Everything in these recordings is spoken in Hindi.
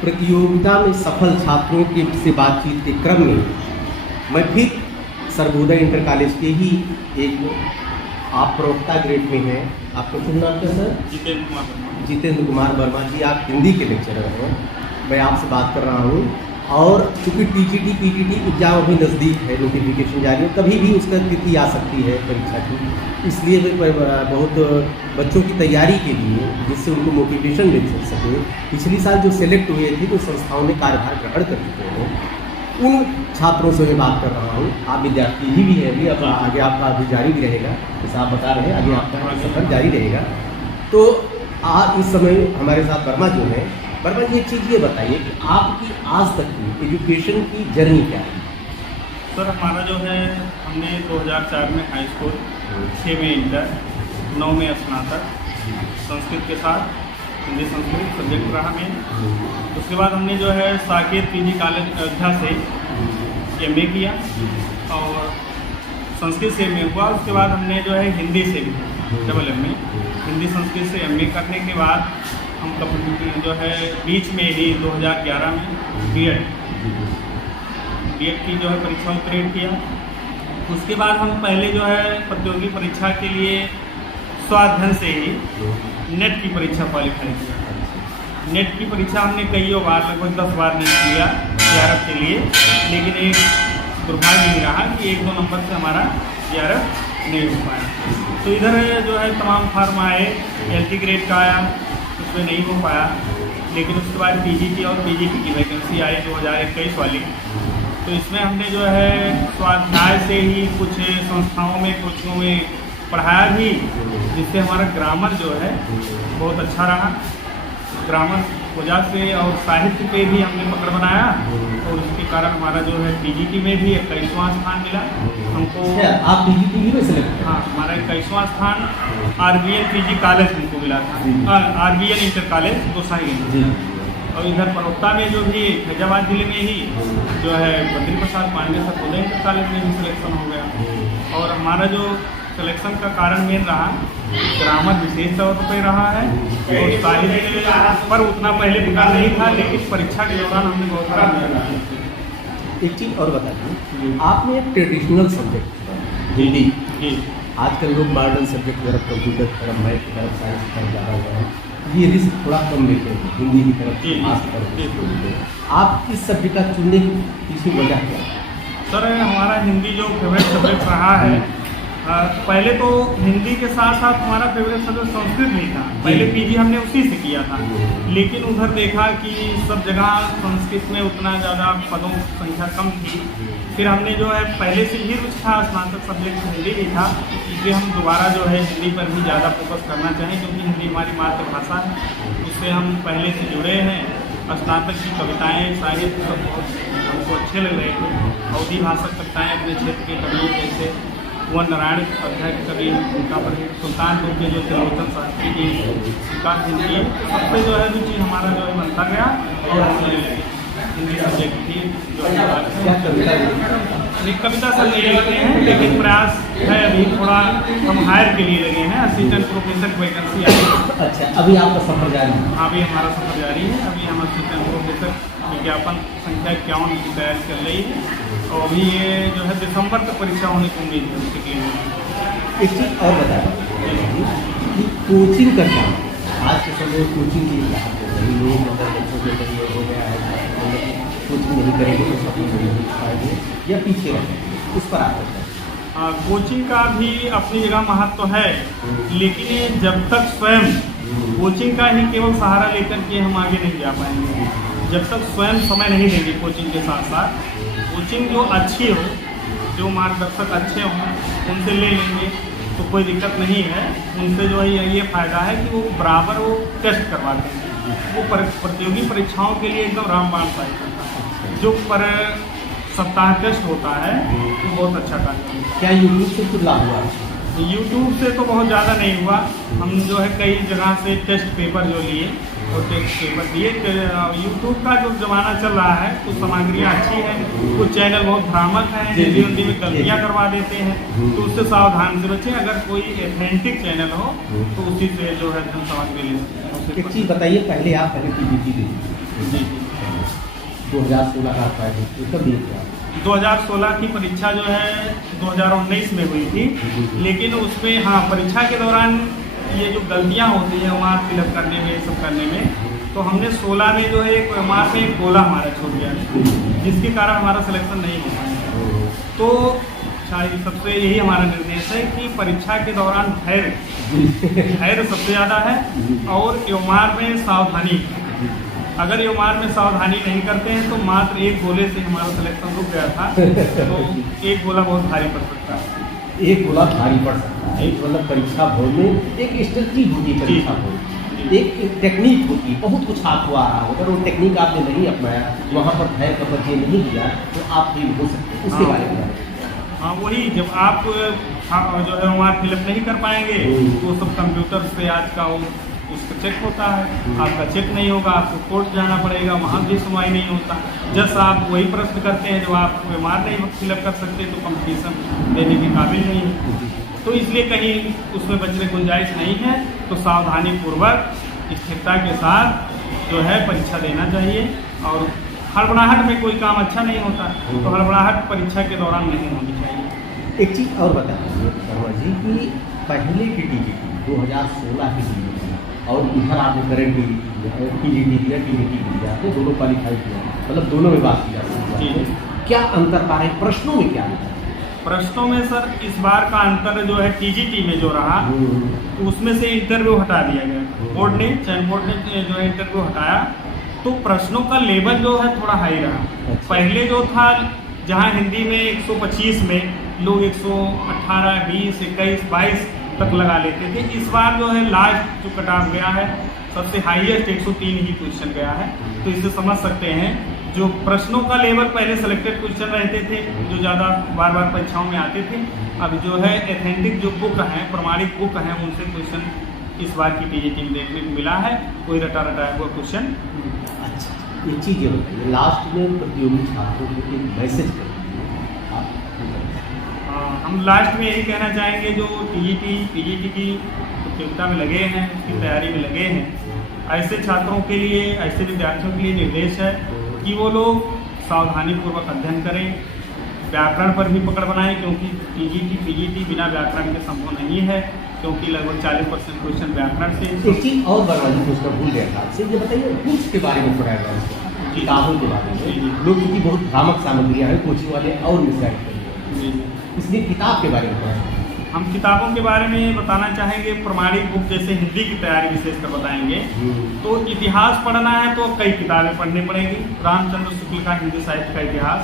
प्रतियोगिता में सफल छात्रों के से बातचीत के क्रम में मैं फिर सर्वोदय इंटर कॉलेज के ही एक आप प्रवक्ता ग्रेड में हैं, आपका शुभ नाम क्या सर? जितेंद्र कुमार वर्मा जी। आप हिंदी के लेक्चरर हैं। मैं आपसे बात कर रहा हूँ और चूँकि टीजीटी पीजीटी एग्जाम अभी नज़दीक है, नोटिफिकेशन जारी है, कभी भी उसका तिथि आ सकती है परीक्षा की, इसलिए मैं बहुत बच्चों की तैयारी के लिए जिससे उनको मोटिवेशन मिल सके, पिछली साल जो सेलेक्ट हुए थे जो संस्थाओं ने कार्यभार ग्रहण कर चुके हैं उन छात्रों से मैं बात कर रहा हूँ। आप विद्यार्थी ही भी हैं अभी, अब आगे आपका अभी जारी भी रहेगा, जैसा आप बता रहे हैं आगे आपका सफर जारी रहेगा। तो आप इस समय हमारे साथ वर्मा जो है, वर्मा जी एक चीज़ ये बताइए कि आपकी आज तक की एजुकेशन की जर्नी क्या है? सर हमारा जो है, हमने 2004 में हाई स्कूल, 6 में इंटर, 9 में स्नातक संस्कृत के साथ हिंदी संस्कृत सब्जेक्ट रहा में। उसके बाद हमने जो है साकेत पीजी कॉलेज अयोध्या से एमए किया और संस्कृत से एमए हुआ। उसके बाद हमने जो है हिंदी से भी डबल एमए, हिंदी संस्कृत से एमए करने के बाद हम जो है बीच में ही 2011 में बीएड की जो है परीक्षा उत्तीर्ण किया। उसके बाद हम पहले जो है प्रतियोगी परीक्षा के लिए स्वाध्ययन से ही नेट की परीक्षा क्वालिफाई किया। नेट की परीक्षा हमने कई बार, लगभग 10 बार नेट किया जेआरएफ के लिए, लेकिन एक दुर्भाग्य नहीं रहा कि 1-2 नंबर से हमारा जेआरएफ नहीं हो पाया। तो इधर जो है तमाम फार्म आए, एलटी ग्रेड का आया, उसमें नहीं हो पाया। लेकिन उसके बाद पीजीटी और पीजीटी की वैकेंसी आई 2021 वाली, तो इसमें हमने जो है स्वाध्याय से ही कुछ संस्थाओं में, कोचिंगों में पढ़ाया भी, जिससे हमारा ग्रामर जो है बहुत अच्छा रहा। ग्रामर वजह से और साहित्य पे भी हमने पकड़ बनाया और उसके कारण हमारा जो है पीजीटी में भी 21वां स्थान मिला हमको। आप पीजीटी भी में सेलेक्ट? हाँ, हमारा 21वां स्थान आरबीएन पीजी कॉलेज हमको मिला था, आरबीएन इंटर कॉलेज गोसाईगंज। और इधर प्रवक्ता में जो भी फैजाबाद जिले में ही जो है बद्री प्रसाद पांडे सर्वोदय इंटर कॉलेज में भी सिलेक्शन हो गया। और हमारा जो सिलेक्शन का कारण मेन रहा, ग्रामर विशेष तौर पर रहा है और साहित्य पर उतना पहले पता नहीं था, लेकिन परीक्षा के दौरान हमने बहुत सारा किया। एक चीज़ और बताइए, आपने ट्रेडिशनल सब्जेक्ट हिंदी, आजकल लोग मॉडर्न सब्जेक्ट की तरफ, कंप्यूटर की तरफ, मैथ की तरफ, साइंस की तरफ ज़्यादा हुआ है, ये रिस्क थोड़ा कम लेते हैं हिंदी की तरफ, खास तरफ। आप इस सब्जेक्ट का चुनने की पीछे वजह क्या है? सर हमारा हिंदी जो फेवरेट सब्जेक्ट रहा है, पहले तो हिंदी के साथ साथ हमारा फेवरेट सब्जेक्ट संस्कृत नहीं था। पहले पीजी हमने उसी से किया था, लेकिन उधर देखा कि सब जगह संस्कृत में उतना ज़्यादा पदों की संख्या कम थी। फिर हमने जो है पहले से ही रुचि था, स्नातक सब्जेक्ट हिंदी ही था, इसलिए हम दोबारा जो है हिंदी पर भी ज़्यादा फोकस करना चाहें, क्योंकि हिंदी हमारी मातृभाषा है, उससे हम पहले से जुड़े हैं। स्नातक की कविताएँ, साहित्य सब बहुत हमको अच्छे लग रहे थे। अवधी भाषक कविताएँ अपने क्षेत्र के कवि जैसे कुंवर नारायण अध्याय के कवि, उनका पर सुल्तानपुर के जो त्रिलोचन शास्त्री की विकास हिंदी, सबसे जो है रुचि हमारा जो है बनता गया और हिंदी सब्जेक्ट थी जो कविता सब नहीं लिखते हैं, लेकिन प्रयास है अभी थोड़ा हम हायर के लिए लगे हैं। असिस्टेंट प्रोफेसर की वैकेंसी आई। अच्छा, अभी आपका सफर जारी है? हाँ, अभी हमारा सफर जारी है। अभी हम असिस्टेंट प्रोफेसर विज्ञापन संख्या 51 की तैयारी चल रही है और अभी ये जो है दिसंबर तक परीक्षा होने की उम्मीद है उसके लिए। एक चीज़ और बताइए कि कोचिंग करना, आज के समय कोचिंग की राहत हो रही, लोग अगर बच्चों के अंदर ये हो गया है कोचिंग नहीं करेंगे तो सभी नहीं पाएंगे या पीछे रहेंगे, उस पर आप बताएं। कोचिंग का भी अपनी जगह महत्व है, लेकिन जब तक स्वयं कोचिंग का ही केवल सहारा लेकर के हम आगे नहीं जा पाएंगे। जब तक स्वयं समय नहीं देंगे कोचिंग के साथ साथ, कोचिंग जो अच्छी हो, जो मार्गदर्शक अच्छे हों, उनसे ले लेंगे तो कोई दिक्कत नहीं है। उनसे जो है ये फ़ायदा है कि वो बराबर वो टेस्ट करवाते हैं। वो प्रतियोगी परीक्षाओं के लिए एकदम रामबाण साहित्य है। जो पर सप्ताह टेस्ट होता है वो बहुत अच्छा कार्य है। क्या यूट्यूब से कुछ लाभ हुआ? यूट्यूब से तो बहुत ज़्यादा नहीं हुआ। हम जो है कई जगह से टेस्ट पेपर जो लिए और टेस्ट पेपर दिए। यूट्यूब का जो ज़माना चल रहा है, कुछ सामग्रियाँ अच्छी हैं, कुछ चैनल बहुत भ्रामक हैं, हिंदी में गलतियाँ करवा देते हैं, तो उससे सावधान से बचें। अगर कोई एथेंटिक चैनल हो तो उसी से जो है सामग्री लें। एक चीज़ बताइए, पहले आप पीजीटी दीजिए। जी। 2016 का आपका है, कब दिए थे आप? 2016 की परीक्षा जो है 2019 में हुई थी, लेकिन उसमें हाँ परीक्षा के दौरान ये जो गलतियाँ होती हैं वहाँ फिलअप करने में, सब करने में, तो हमने 16 में जो है एक मार्क में एक गोला हमारा छूट गया, जिसके कारण हमारा सिलेक्शन नहीं हो पाया। तो शायद सबसे यही हमारा निर्देश है कि परीक्षा के दौरान धैर्य सबसे ज़्यादा है, और एमआर में सावधानी। अगर एमआर में सावधानी नहीं करते हैं तो मात्र एक गोले से हमारा सिलेक्शन रुक गया था, तो एक गोला बहुत भारी पड़ सकता है। एक गोला भारी पड़ सकता है, मतलब परीक्षा भवन में एक स्ट्रेटजी होती है, परीक्षा भवन एक टेक्निक होती है, बहुत कुछ आपको आ रहा हो, अगर वो टेक्निक आपने नहीं अपनाया, वहाँ पर धैर्य का परिचय नहीं दिया, तो आप फेल हो सकते हैं। उसके बारे में हाँ, वही जब आप जो है वहाँ फिलअप नहीं कर पाएंगे तो सब कंप्यूटर से आज का वो उसका चेक होता है, आपका चेक नहीं होगा, आपको कोर्ट जाना पड़ेगा, वहाँ भी सुनवाई नहीं होता। जब आप वही प्रश्न करते हैं जो आप एमआर नहीं फिलअप कर सकते तो कंपटीशन देने के काबिल नहीं है, तो इसलिए कहीं उसमें बचने गुंजाइश नहीं है। तो सावधानी पूर्वक स्थिरता के साथ जो है परीक्षा देना चाहिए, और हड़बड़ाहट में कोई काम अच्छा नहीं होता, तो हड़बड़ाहट परीक्षा के दौरान नहीं होनी चाहिए। एक चीज़ और बता दीजिए शर्मा जी कि पहले की टीजीटी 2016 की टीजीटी और इधर आपने करंट टीजीटी दिया, टीजीटी दिया, तो दोनों क्वालिफाई किया, मतलब दोनों में बात की जा सकती है, क्या अंतर पा रहे प्रश्नों में? क्या अंतर? प्रश्नों में सर इस बार का अंतर जो है टीजीटी में जो रहा, तो उसमें से इंटरव्यू हटा दिया गया, बोर्ड ने, चयन बोर्ड ने जो है इंटरव्यू हटाया, तो प्रश्नों का लेवल जो है थोड़ा हाई रहा। पहले जो था जहां हिंदी में 125 में लोग 118, 20, 21, 22 तक लगा लेते थे, इस बार जो है लास्ट जो कट ऑफ गया है सबसे हाईएस्ट 103 ही क्वेश्चन गया है। तो इससे समझ सकते हैं जो प्रश्नों का लेवल पहले सेलेक्टेड क्वेश्चन रहते थे जो ज़्यादा बार बार परीक्षाओं में आते थे, अब जो है एथेंटिक जो बुक हैं, प्रमाणिक बुक हैं, उनसे क्वेश्चन इस बार की टीजीटी में देखने को मिला है, कोई रटाया हुआ क्वेश्चन। अच्छा, एक चीज़ ये बताइए, लास्ट में प्रतियोगी छात्रों को एक मैसेज कर हम लास्ट में यही कहना चाहेंगे जो पीजीटी की प्रतियोगिता में लगे हैं, उसकी तैयारी में लगे हैं, ऐसे छात्रों के लिए, ऐसे विद्यार्थियों के लिए निर्देश है कि वो लोग सावधानीपूर्वक अध्ययन करें, व्याकरण पर भी पकड़ बनाएं, क्योंकि पीजीटी बिना व्याकरण के संभव नहीं है, क्योंकि लगभग 40% क्वेश्चन व्याकरण से। एक चीज़ और बर्बादी उसका भूल गया था आपसे, ये बताइए बुक्स के बारे में थोड़ा किताबों के बारे में। लोग क्योंकि बहुत भ्रामक सामग्रियाँ हैं, कोचिंग वाले और मिसगाइड करेंगे, इसलिए किताब के बारे में हम किताबों के बारे में बताना चाहेंगे। प्रमाणिक बुक जैसे हिंदी की तैयारी विशेषकर बताएंगे, तो इतिहास पढ़ना है तो कई किताबें पढ़नी पड़ेगी। रामचंद्र शुक्ल का हिंदी साहित्य का इतिहास,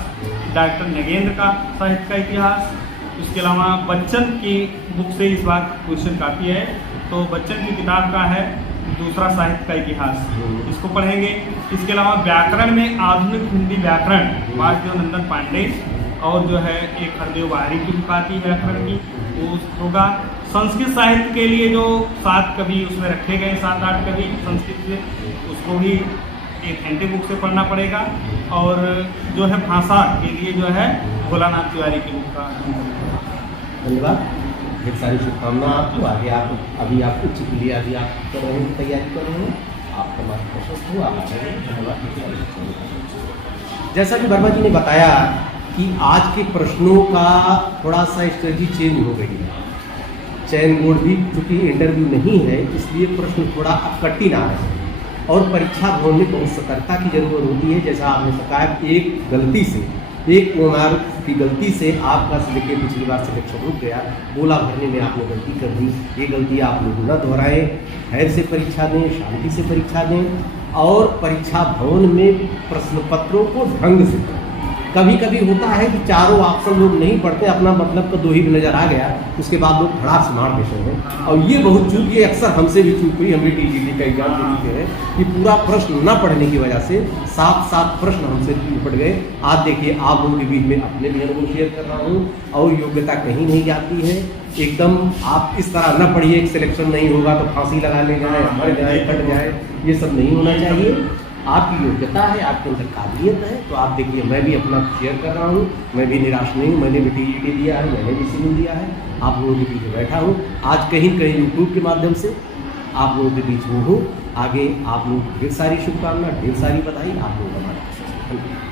डॉक्टर नगेंद्र का साहित्य का इतिहास, इसके अलावा बच्चन की बुक से इस बार क्वेश्चन काफ़ी है, तो बच्चन की किताब का है दूसरा साहित्य का इतिहास, इसको पढ़ेंगे। इसके अलावा व्याकरण में आधुनिक हिंदी व्याकरण वासुदेव नंदन पांडे और जो है एक हरदेव बाहरी की बुक आती है व्याकरण की, वो होगा। संस्कृत साहित्य के लिए जो 7 कवि उसमें रखे गए, 7-8 कवि संस्कृत से, उसको भी एक हिंदी बुक से पढ़ना पड़ेगा। और जो है भाषा के लिए जो है भोलानाथ तिवारी की बुक का। धन्यवाद, ढेर सारी शुभकामनाएं आपको। आगे आप अभी आप उच्च के लिए अभी आप कर रहे हैं, तैयारी कर रहे हैं, आपका मार्ग प्रशस्त हो, आप धन्यवाद। जैसा कि वर्मा जी ने बताया कि आज के प्रश्नों का थोड़ा सा स्ट्रेटजी चेंज हो गई है, चयन बोर्ड भी चूँकि इंटरव्यू नहीं है इसलिए प्रश्न थोड़ा अब कठिन आ रहे हैं, और परीक्षा भवन में बहुत सतर्कता की जरूरत होती है। जैसा आपने बताया, एक गलती से, एक ओनर की गलती से आपका देखिए पिछली बार सिलेक्शन रुक गया, बोला भरने में आपने गलती कर दी, ये गलती आप लोग न दोहराएं, धैर्य से परीक्षा दें, शांति से परीक्षा दें, और परीक्षा भवन में प्रश्न पत्रों को ढंग से दें। कभी कभी होता है कि चारों ऑप्शन लोग नहीं पढ़ते, अपना मतलब तो 2 ही नज़र आ गया, उसके बाद लोग धड़ास मार देते हैं, और ये बहुत चूक, ये अक्सर हमसे भी चूक हुई। हम भी टीजीटी का एग्जाम दे चुके हैं कि पूरा प्रश्न न पढ़ने की वजह से 7 प्रश्न हमसे निपट गए। आज देखिए आप लोगों के बीच में अपने भी अनुभव शेयर कर रहा हूँ, और योग्यता कहीं नहीं जाती है, एकदम आप इस तरह न पढ़िए कि सिलेक्शन नहीं होगा तो फांसी लगा ले जाए, मर जाए, कट जाए, ये सब नहीं होना चाहिए। आपकी योग्यता है, आपके अंदर काबिलियत है, तो आप देखिए मैं भी अपना शेयर कर रहा हूँ, मैं भी निराश नहीं हूँ, मैंने भी टीजीटी दिया है, मैंने भी सिविल दिया है, आप लोगों के बीच में बैठा हूँ। आज कहीं कहीं यूट्यूब के माध्यम से आप लोगों के बीच में हूँ। आगे आप लोग ढेर सारी शुभकामना, ढेर सारी बधाई, आप लोग हमारे धन्यवाद।